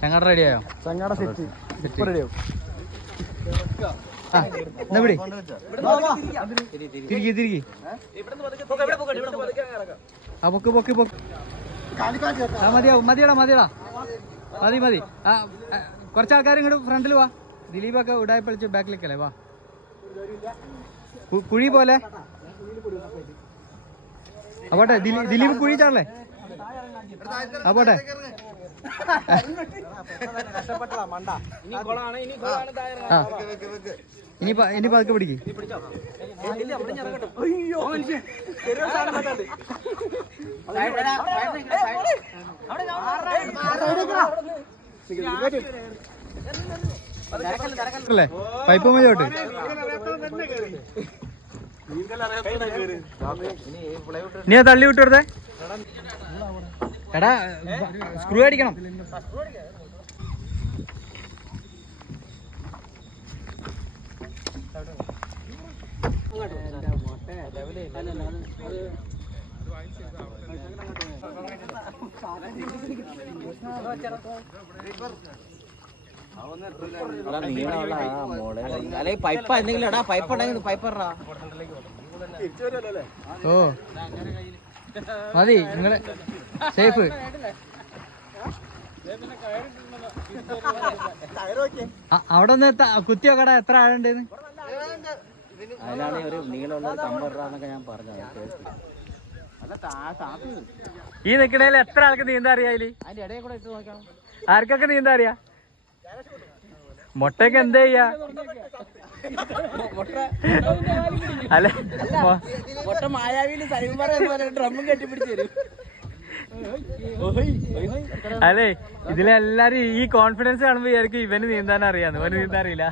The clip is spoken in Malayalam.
ചങ്ങാട റെഡിയായോ? ചങ്ങാട സെറ്റ് റെഡിയാവും. തിരികെ മതിയടാ മതി. കുറച്ച് ആൾക്കാർ ഇങ്ങോട്ട് ഫ്രണ്ടിൽ വാ. ദിലീപൊക്കെ ഉടായിപ്പളിച്ച് ബാക്കിലേക്കല്ലേ വാ. കുഴി പോലെ അപ്പോട്ടെ. ദിലീപ് കുഴി ചാടല്ലേ? അപ്പോട്ടെ. ഇനി പതുക്കെ പിടിക്ക്. അല്ലേ പൈപ്പ് മതിയോട്ട്. നീ തള്ളി വിട്ടുകൊടുത്തേ. എടാ സ്ക്രൂ അടിക്കണം. പൈപ്പ എന്തെങ്കിലും ഇടാ. പൈപ്പ് ഉണ്ടെങ്കിൽ പൈപ്പ് ഇടാ. ഓ മതി നിങ്ങള് സേഫ്. അവിടെ ഒന്ന് കുത്തി വെക്കടാ. എത്ര ആഴുണ്ടെന്ന് അതിനാണ് ഒരു നീളമുള്ള കമ്പറാന്നൊക്കെ ഞാൻ പറഞ്ഞത്. ഈ നിക്കണേല് എത്ര ആൾക്ക് നീന്താ അറിയാല്? അതിന്റെ ഇടയിൽ കൂടെ ഇട്ട് നോക്കണം. ആർക്കൊക്കെ നീന്താ അറിയാ? മുട്ടയ്ക്ക് എന്താ ചെയ്യാ? അല്ല മുട്ട മായാവിയില് ഡ്രമ്മും കെട്ടിപ്പിടിച്ച് തരും. അല്ലേ ഇതിലെല്ലാരും ഈ കോൺഫിഡൻസ് കാണുമ്പോ വിചാരിക്കും ഇവന് നീന്താൻ അറിയാന്ന്. ഇവന് നീന്താൻ അറിയില്ല.